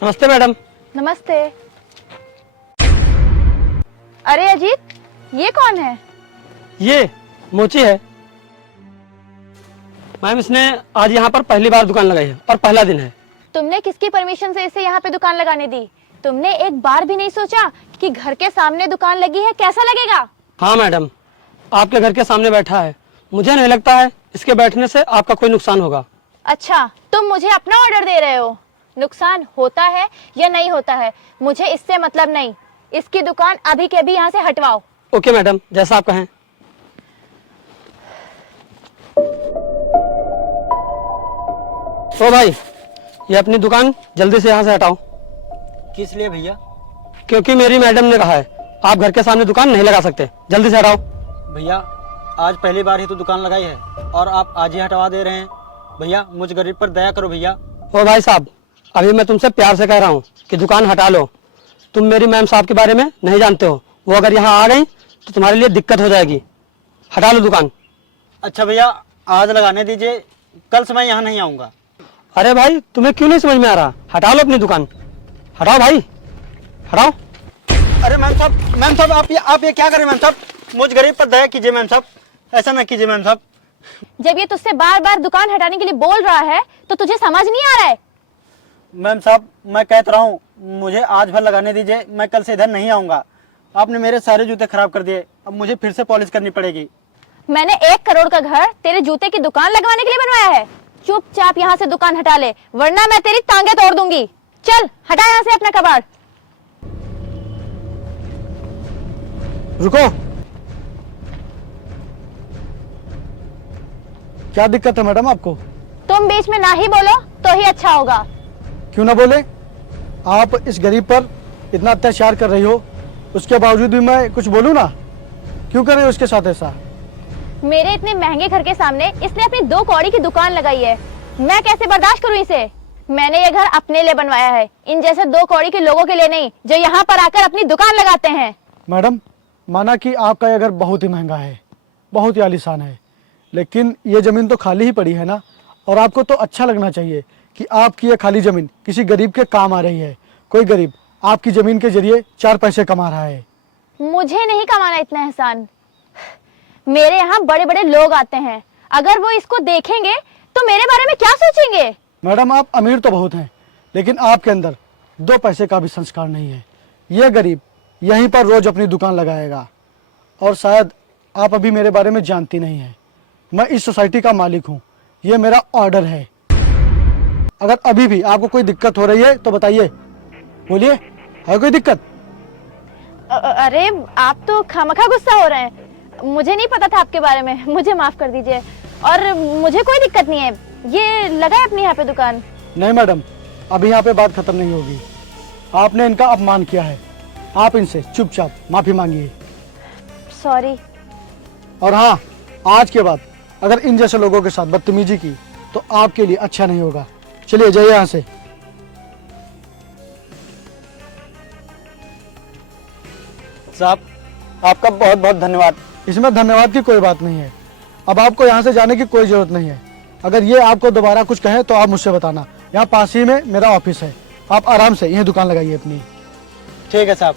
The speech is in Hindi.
नमस्ते मैडम। नमस्ते। अरे अजीत, ये कौन है? ये मोची है मैम। इसने आज यहाँ पर पहली बार दुकान लगाई है और पहला दिन है। तुमने किसकी परमिशन से इसे यहाँ पे दुकान लगाने दी? तुमने एक बार भी नहीं सोचा कि घर के सामने दुकान लगी है, कैसा लगेगा? हाँ मैडम, आपके घर के सामने बैठा है, मुझे नहीं लगता है इसके बैठने से आपका कोई नुकसान होगा। अच्छा, तुम मुझे अपना ऑर्डर दे रहे हो? नुकसान होता है या नहीं होता है मुझे इससे मतलब नहीं। इसकी दुकान अभी के अभी यहाँ से हटवाओ। ओके मैडम, जैसा आप कहें। तो भाई, ये अपनी दुकान जल्दी से यहाँ से हटाओ। किस लिए भैया? क्योंकि मेरी मैडम ने कहा है आप घर के सामने दुकान नहीं लगा सकते। जल्दी से हटाओ। भैया आज पहली बार ही तो दुकान लगाई है और आप आज ही हटवा दे रहे हैं। भैया मुझ गरीब पर दया करो भैया। ओ भाई साहब, अभी मैं तुमसे प्यार से कह रहा हूँ कि दुकान हटा लो। तुम मेरी मैम साहब के बारे में नहीं जानते हो, वो अगर यहाँ आ गई तो तुम्हारे लिए दिक्कत हो जाएगी। हटा लो दुकान। अच्छा भैया, आज लगाने दीजिए, कल से मैं यहाँ नहीं आऊँगा। अरे भाई, तुम्हें क्यों नहीं समझ में आ रहा? हटा लो अपनी दुकान। हटाओ भाई, हटाओ। अरे मैम साहब आप ये क्या करें मैम साहब? मुझ गरीब पर दया कीजिए मैम साहब, ऐसा ना कीजिए मैम साहब। जब ये तुझसे बार बार दुकान हटाने के लिए बोल रहा है तो तुझे समझ नहीं आ रहा है? मैम साहब मैं कहता रहा हूँ, मुझे आज भर लगाने दीजिए, मैं कल से इधर नहीं आऊँगा। आपने मेरे सारे जूते खराब कर दिए, अब मुझे फिर से पॉलिश करनी पड़ेगी। मैंने 1 करोड़ का घर तेरे जूते की दुकान लगवाने के लिए बनवाया है। चुपचाप यहाँ से दुकान हटा ले, वरना मैं तेरी टांगे तोड़ दूंगी। चल हटा यहाँ से अपना कबाड़। रुको, क्या दिक्कत है मैडम आपको? तुम बीच में ना ही बोलो तो ही अच्छा होगा। क्यों ना बोले? आप इस गरीब पर इतना अत्याचार कर रही हो, उसके बावजूद भी मैं कुछ बोलूं ना? क्यों कर रहे हो उसके साथ ऐसा? मेरे इतने महंगे घर के सामने इसने अपनी 2 कौड़ी की दुकान लगाई है, मैं कैसे बर्दाश्त करूं इसे? मैंने ये घर अपने लिए बनवाया है, इन जैसे 2 कौड़ी के लोगों के लिए नहीं, जो यहाँ पर आकर अपनी दुकान लगाते हैं। मैडम, माना कि आपका ये घर बहुत ही महंगा है, बहुत ही आलीशान है, लेकिन ये ज़मीन तो खाली ही पड़ी है ना। और आपको तो अच्छा लगना चाहिए कि आपकी ये खाली ज़मीन किसी गरीब के काम आ रही है। कोई गरीब आपकी ज़मीन के जरिए 4 पैसे कमा रहा है। मुझे नहीं कमाना इतना एहसान। मेरे यहाँ बड़े बड़े लोग आते हैं, अगर वो इसको देखेंगे तो मेरे बारे में क्या सोचेंगे? मैडम, आप अमीर तो बहुत हैं, लेकिन आपके अंदर 2 पैसे का भी संस्कार नहीं है। ये गरीब यहीं पर रोज अपनी दुकान लगाएगा। और शायद आप अभी मेरे बारे में जानती नहीं हैं, मैं इस सोसाइटी का मालिक हूँ, ये मेरा ऑर्डर है। अगर अभी भी आपको कोई दिक्कत हो रही है तो बताइए, बोलिए, है कोई दिक्कत? अरे आप तो खामखा गुस्सा हो रहे हैं, मुझे नहीं पता था आपके बारे में, मुझे माफ कर दीजिए। और मुझे कोई दिक्कत नहीं है, ये लगाए अपनी यहाँ पे दुकान। नहीं मैडम, अभी यहाँ पे बात खत्म नहीं होगी। आपने इनका अपमान किया है, आप इनसे चुपचाप माफी मांगिए। सॉरी। और हाँ, आज के बाद अगर इन जैसे लोगों के साथ बदतमीजी की तो आपके लिए अच्छा नहीं होगा। चलिए जाइए यहाँ से। साहब आपका बहुत बहुत धन्यवाद। इसमें धन्यवाद की कोई बात नहीं है। अब आपको यहाँ से जाने की कोई जरूरत नहीं है। अगर ये आपको दोबारा कुछ कहे तो आप मुझसे बताना। यहाँ पास ही में मेरा ऑफिस है, आप आराम से यही दुकान लगाइए अपनी। ठीक है साहब।